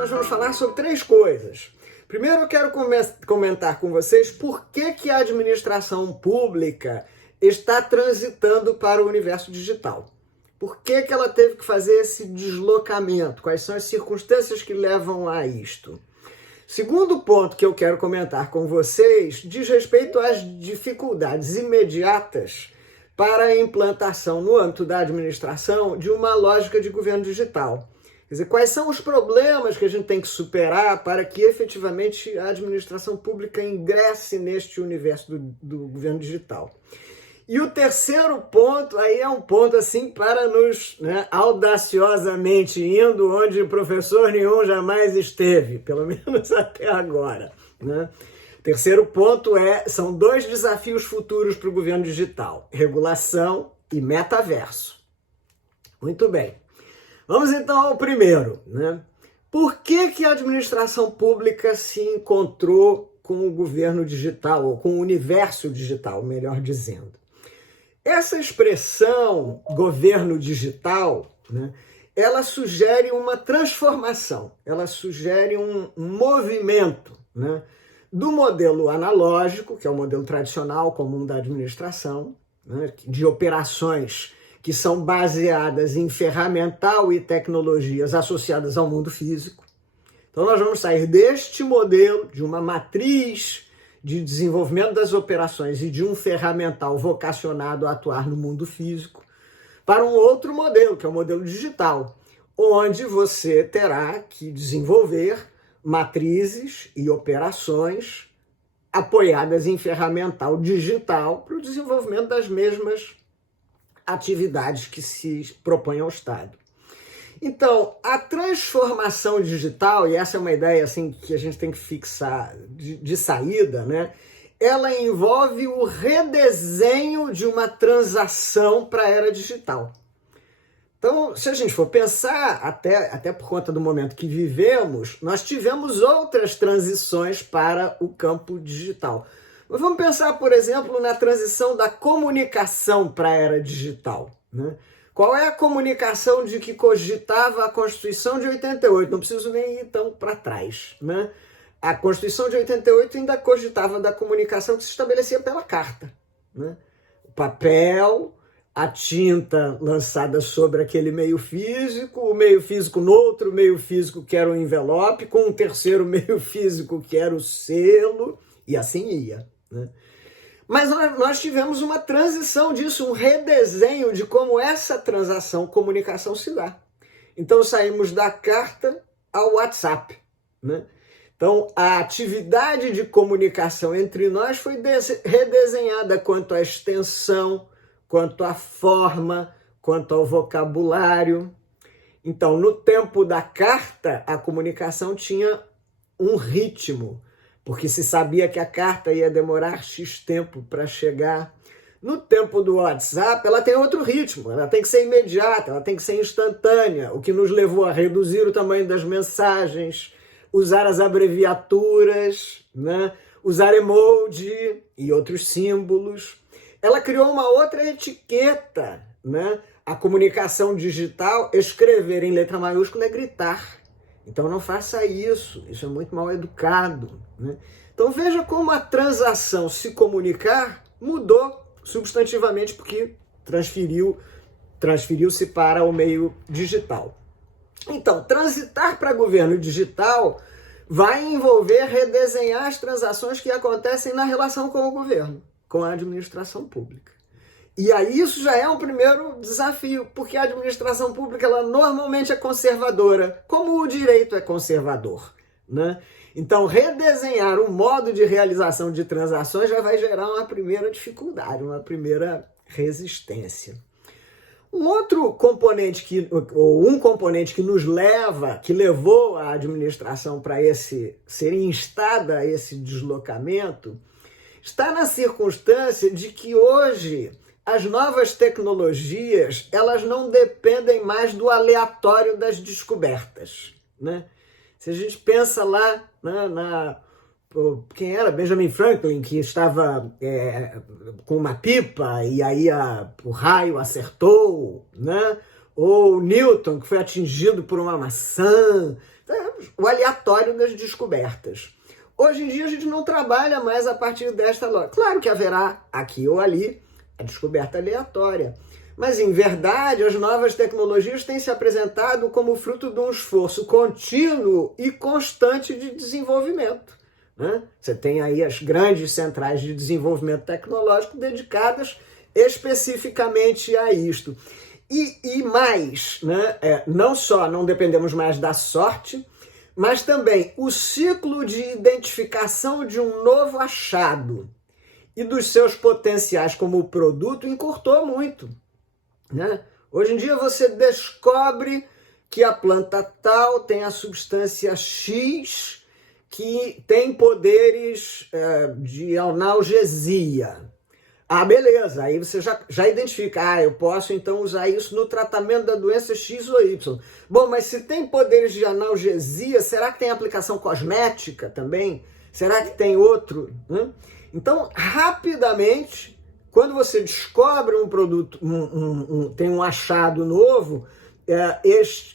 nós vamos falar sobre três coisas. Primeiro, eu quero comentar com vocês por que a administração pública está transitando para o universo digital. Por que ela teve que fazer esse deslocamento? Quais são as circunstâncias que levam a isto? Segundo ponto que eu quero comentar com vocês diz respeito às dificuldades imediatas para a implantação no âmbito da administração de uma lógica de governo digital. Quer dizer, quais são os problemas que a gente tem que superar para que efetivamente a administração pública ingresse neste universo do governo digital. E o terceiro ponto, aí é um ponto assim para nos, audaciosamente indo onde professor nenhum jamais esteve, pelo menos até agora. Terceiro ponto são dois desafios futuros para o governo digital: regulação e metaverso. Muito bem. Vamos então ao primeiro. Por que a administração pública se encontrou com o governo digital, ou com o universo digital, melhor dizendo? Essa expressão governo digital, ela sugere uma transformação, ela sugere um movimento, do modelo analógico, que é o modelo tradicional comum da administração, de operações que são baseadas em ferramental e tecnologias associadas ao mundo físico. Então nós vamos sair deste modelo, de uma matriz de desenvolvimento das operações e de um ferramental vocacionado a atuar no mundo físico, para um outro modelo, que é o modelo digital, onde você terá que desenvolver matrizes e operações apoiadas em ferramental digital para o desenvolvimento das mesmas atividades que se propõem ao Estado. Então, a transformação digital, e essa é uma ideia assim, que a gente tem que fixar de saída, ela envolve o redesenho de uma transação para a era digital. Então, se a gente for pensar, até por conta do momento que vivemos, nós tivemos outras transições para o campo digital. Mas vamos pensar, por exemplo, na transição da comunicação para a era digital. Qual é a comunicação de que cogitava a Constituição de 88? Não preciso nem ir tão para trás. A Constituição de 88 ainda cogitava da comunicação que se estabelecia pela carta. O papel, a tinta lançada sobre aquele meio físico, o meio físico no outro meio físico que era o envelope, com um terceiro meio físico que era o selo, e assim ia. Mas nós tivemos uma transição disso, um redesenho de como essa transação, comunicação se dá. Então saímos da carta ao WhatsApp. Então a atividade de comunicação entre nós foi redesenhada quanto à extensão, quanto à forma, quanto ao vocabulário. Então, no tempo da carta, a comunicação tinha um ritmo, porque se sabia que a carta ia demorar X tempo para chegar. No tempo do WhatsApp, ela tem outro ritmo, ela tem que ser imediata, ela tem que ser instantânea, o que nos levou a reduzir o tamanho das mensagens, usar as abreviaturas, usar emoji e outros símbolos. Ela criou uma outra etiqueta, A comunicação digital, escrever em letra maiúscula é gritar. Então não faça isso é muito mal educado. Então veja como a transação se comunicar mudou substantivamente porque transferiu-se para o meio digital. Então, transitar para governo digital vai envolver redesenhar as transações que acontecem na relação com o governo, com a administração pública. E aí isso já é um primeiro desafio, porque a administração pública ela normalmente é conservadora, como o direito é conservador. Então, redesenhar o modo de realização de transações já vai gerar uma primeira dificuldade, uma primeira resistência. Um componente que levou a administração para ser instada a esse deslocamento, está na circunstância de que hoje as novas tecnologias elas não dependem mais do aleatório das descobertas. Se a gente pensa lá quem era? Benjamin Franklin, que estava com uma pipa e aí o raio acertou, ou Newton, que foi atingido por uma maçã. o aleatório das descobertas. Hoje em dia a gente não trabalha mais a partir desta lógica. Claro que haverá aqui ou ali a descoberta aleatória, mas em verdade as novas tecnologias têm se apresentado como fruto de um esforço contínuo e constante de desenvolvimento, né? Você tem aí as grandes centrais de desenvolvimento tecnológico dedicadas especificamente a isto. E mais, né? Não só não dependemos mais da sorte, mas também o ciclo de identificação de um novo achado e dos seus potenciais como produto encurtou muito, né? Hoje em dia você descobre que a planta tal tem a substância X que tem poderes de analgesia. Ah, beleza, aí você já identifica, eu posso então usar isso no tratamento da doença X ou Y. Bom, mas se tem poderes de analgesia, será que tem aplicação cosmética também? Será que tem outro? Então, rapidamente, quando você descobre um produto, tem um achado novo,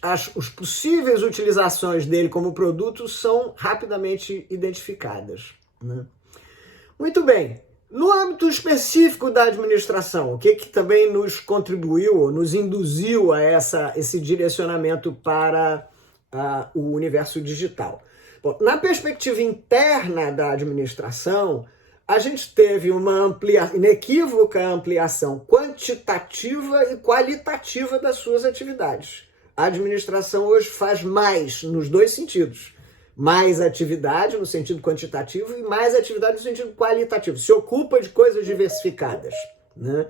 as possíveis utilizações dele como produto são rapidamente identificadas, né? Muito bem. No âmbito específico da administração, o que também nos contribuiu, nos induziu a esse direcionamento para o universo digital? Bom, na perspectiva interna da administração, a gente teve uma inequívoca ampliação quantitativa e qualitativa das suas atividades. A administração hoje faz mais nos dois sentidos. Mais atividade no sentido quantitativo e mais atividade no sentido qualitativo. Se ocupa de coisas diversificadas, né?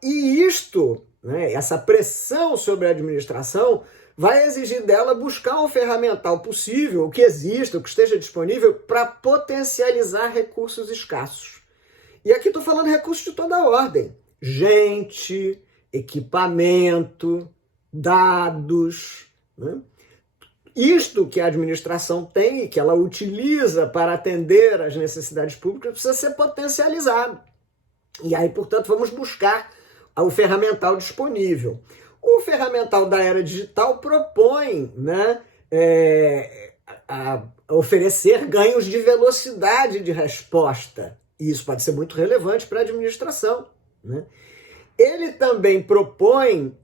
E isto, né, essa pressão sobre a administração, vai exigir dela buscar um ferramental possível, o que exista, o que esteja disponível, para potencializar recursos escassos. E aqui estou falando de recursos de toda a ordem. Gente, equipamento, dados, né? Isto que a administração tem e que ela utiliza para atender às necessidades públicas precisa ser potencializado. E aí, portanto, vamos buscar o ferramental disponível. O ferramental da era digital propõe, né, a oferecer ganhos de velocidade de resposta. E isso pode ser muito relevante para a administração, né? Ele também propõe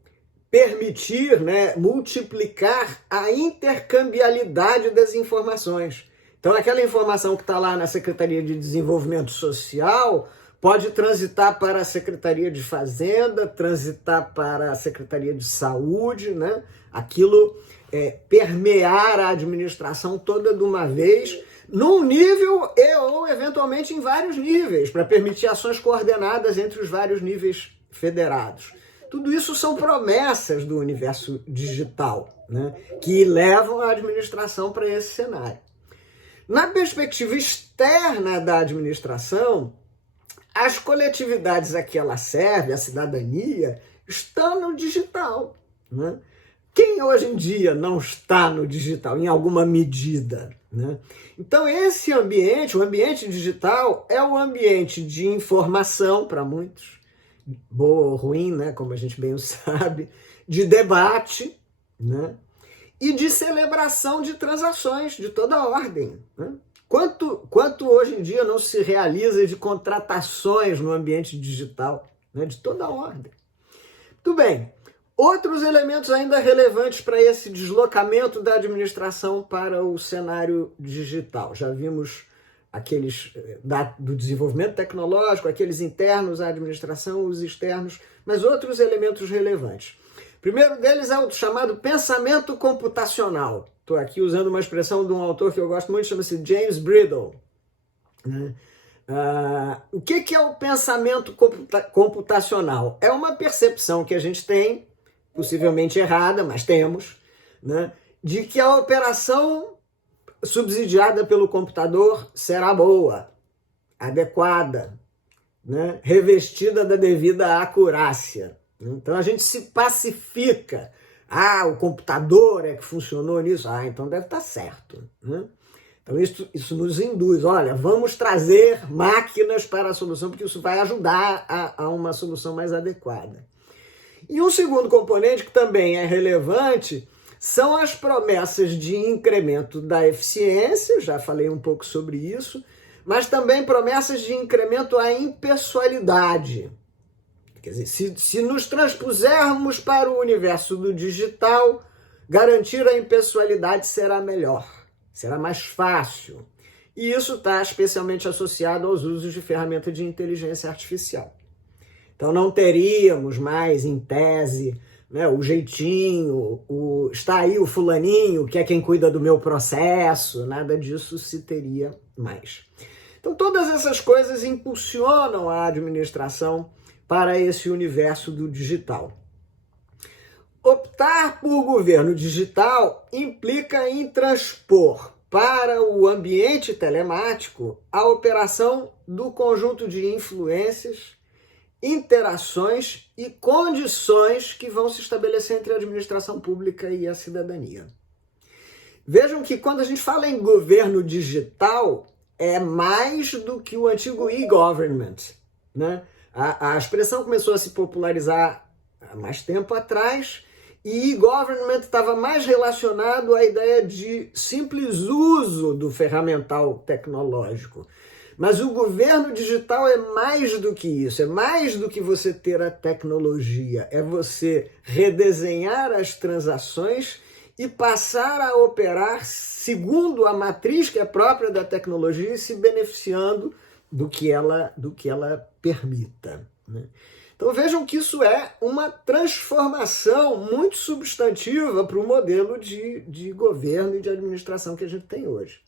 permitir, né, multiplicar a intercambiabilidade das informações. Então, aquela informação que está lá na Secretaria de Desenvolvimento Social pode transitar para a Secretaria de Fazenda, transitar para a Secretaria de Saúde, né? Aquilo permear a administração toda de uma vez, num nível ou eventualmente em vários níveis, para permitir ações coordenadas entre os vários níveis federados. Tudo isso são promessas do universo digital, né, que levam a administração para esse cenário. Na perspectiva externa da administração, as coletividades a que ela serve, a cidadania, estão no digital, né? Quem hoje em dia não está no digital, em alguma medida, né? Então esse ambiente, o ambiente digital, é um ambiente de informação para muitos, boa ou ruim, né, como a gente bem sabe, de debate, né, e de celebração de transações de toda a ordem, né? Quanto hoje em dia não se realiza de contratações no ambiente digital, né, de toda a ordem. Muito bem. Outros elementos ainda relevantes para esse deslocamento da administração para o cenário digital. Já vimos aqueles do desenvolvimento tecnológico, aqueles internos à administração, os externos, mas outros elementos relevantes. O primeiro deles é o chamado pensamento computacional. Estou aqui usando uma expressão de um autor que eu gosto muito, chama-se James Bridle. O que é o pensamento computacional? É uma percepção que a gente tem, possivelmente errada, mas temos, né, de que a operação subsidiada pelo computador será boa, adequada, né, revestida da devida acurácia. Então a gente se pacifica. O computador é que funcionou nisso. Então deve estar certo, né? Então isso nos induz. Olha, vamos trazer máquinas para a solução, porque isso vai ajudar a uma solução mais adequada. E um segundo componente que também é relevante são as promessas de incremento da eficiência, já falei um pouco sobre isso, mas também promessas de incremento à impessoalidade. Quer dizer, se nos transpusermos para o universo do digital, garantir a impessoalidade será melhor, será mais fácil. E isso está especialmente associado aos usos de ferramentas de inteligência artificial. Então não teríamos mais, em tese, né, o jeitinho, está aí o fulaninho, que é quem cuida do meu processo, nada disso se teria mais. Então todas essas coisas impulsionam a administração para esse universo do digital. Optar por governo digital implica em transpor para o ambiente telemático a operação do conjunto de influências, interações e condições que vão se estabelecer entre a administração pública e a cidadania. Vejam que quando a gente fala em governo digital, é mais do que o antigo e-government, né? A expressão começou a se popularizar há mais tempo atrás, e e-government estava mais relacionado à ideia de simples uso do ferramental tecnológico. Mas o governo digital é mais do que isso, é mais do que você ter a tecnologia, é você redesenhar as transações e passar a operar segundo a matriz que é própria da tecnologia e se beneficiando do que ela permita, né? Então vejam que isso é uma transformação muito substantiva para o modelo de governo e de administração que a gente tem hoje.